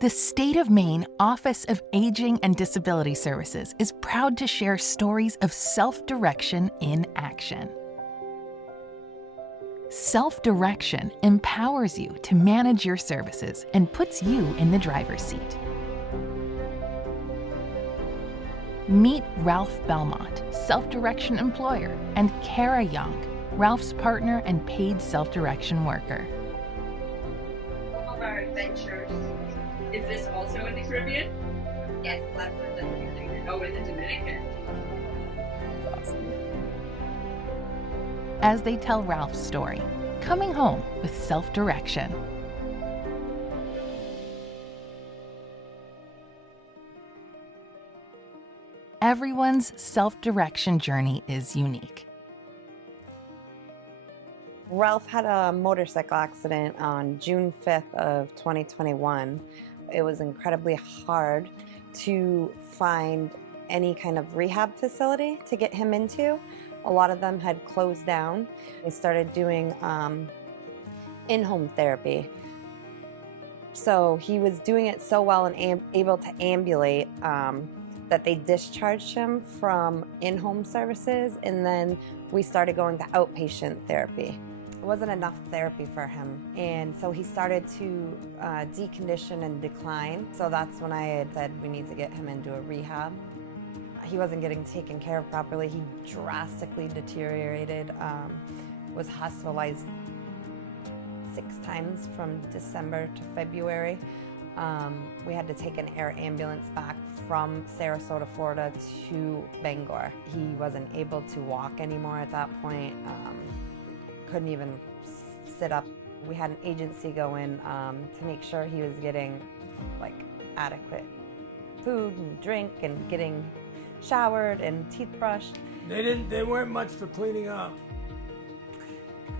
The State of Maine Office of Aging and Disability Services is proud to share stories of self-direction in action. Self-direction empowers you to manage your services and puts you in the driver's seat. Meet Ralph Belmont, self-direction employer, and Kara Young, Ralph's partner and paid self-direction worker. All of our adventures. Is this also in the Caribbean? Yes, that's in the Dominican. Oh, in the Dominican. Awesome. As they tell Ralph's story, coming home with self-direction. Everyone's self-direction journey is unique. Ralph had a motorcycle accident on June 5th of 2021. It was incredibly hard to find any kind of rehab facility to get him into. A lot of them had closed down. We started doing in-home therapy. So he was doing it so well and able to ambulate that they discharged him from in-home services, and then we started going to outpatient therapy. It wasn't enough therapy for him, and so he started to decondition and decline. So that's when I had said we need to get him into a rehab. He wasn't getting taken care of properly. He drastically deteriorated, was hospitalized 6 times from December to February. We had to take an air ambulance back from Sarasota, Florida to Bangor. He wasn't able to walk anymore at that point. Couldn't even sit up. We had an agency go in to make sure he was getting like adequate food and drink and getting showered and teeth brushed. They weren't much for cleaning up.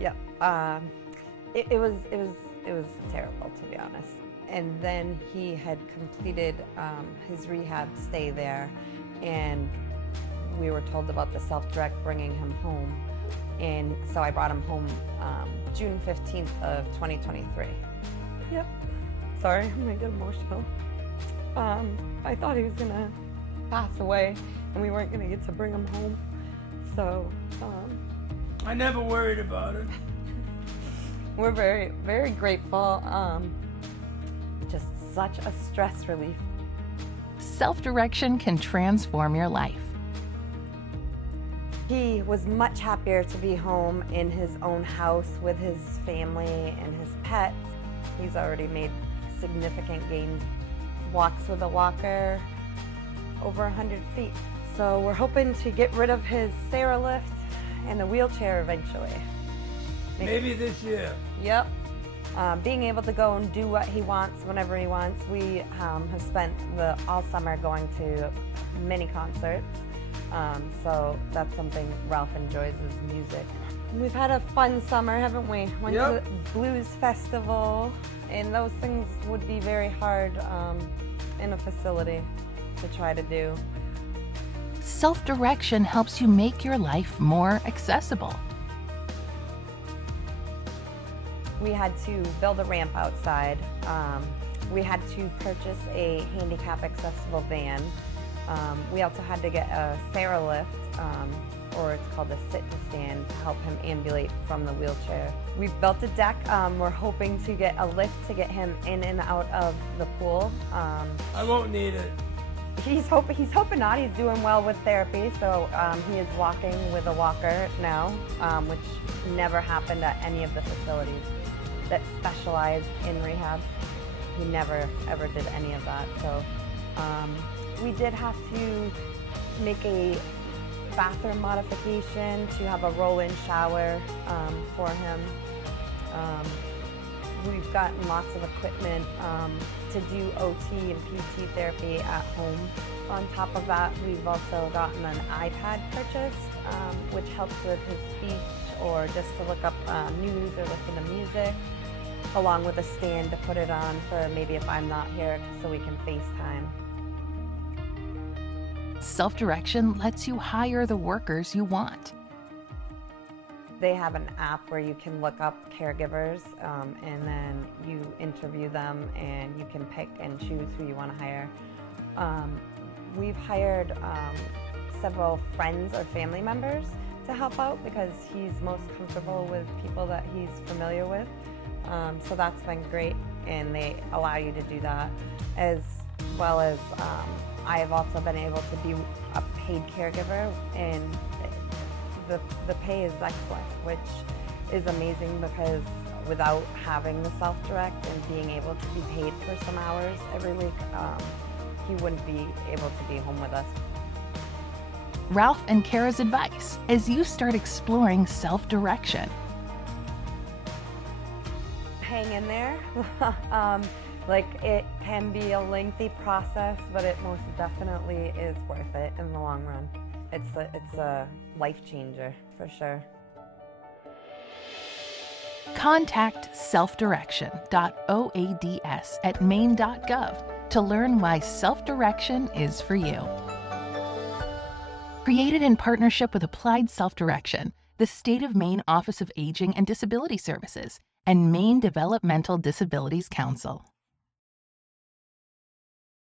Yep. It was terrible, to be honest. And then he had completed his rehab stay there, and we were told about the self-direct bringing him home. And so I brought him home June 15th of 2023. Yep. Sorry, I'm gonna get emotional. I thought he was gonna pass away and we weren't gonna get to bring him home. So, I never worried about it. We're very, very grateful. Just such a stress relief. Self-direction can transform your life. He was much happier to be home in his own house with his family and his pets. He's already made significant gains. Walks with a walker over 100 feet. So we're hoping to get rid of his Sarah and the wheelchair eventually. Maybe this year. Yep. Being able to go and do what he wants whenever he wants. We have spent all summer going to many concerts. So that's something Ralph enjoys, is music. We've had a fun summer, haven't we? Went to the Blues Festival, and those things would be very hard in a facility to try to do. Self-direction helps you make your life more accessible. We had to build a ramp outside. We had to purchase a handicap accessible van. We also had to get a Sarah lift, or it's called a sit-to-stand, to help him ambulate from the wheelchair. We've built a deck. We're hoping to get a lift to get him in and out of the pool. I won't need it. He's hoping not. He's doing well with therapy, so he is walking with a walker now, which never happened at any of the facilities that specialize in rehab. He never ever did any of that. So we did have to make a bathroom modification to have a roll-in shower for him. We've gotten lots of equipment to do OT and PT therapy at home. On top of that, we've also gotten an iPad purchased, which helps with his speech or just to look up news or listen to music, along with a stand to put it on for maybe if I'm not here so we can FaceTime. Self-direction lets you hire the workers you want. They have an app where you can look up caregivers and then you interview them and you can pick and choose who you want to hire. We've hired several friends or family members to help out because he's most comfortable with people that he's familiar with. So that's been great, and they allow you to do that. As well as I have also been able to be a paid caregiver, and the pay is excellent, which is amazing because without having the self-direct and being able to be paid for some hours every week, he wouldn't be able to be home with us. Ralph and Kara's advice as you start exploring self-direction. Hang in there. Like, it can be a lengthy process, but it most definitely is worth it in the long run. It's a life changer for sure. Contact selfdirection.oads@maine.gov to learn why self-direction is for you. Created in partnership with Applied Self-Direction, the State of Maine Office of Aging and Disability Services, and Maine Developmental Disabilities Council.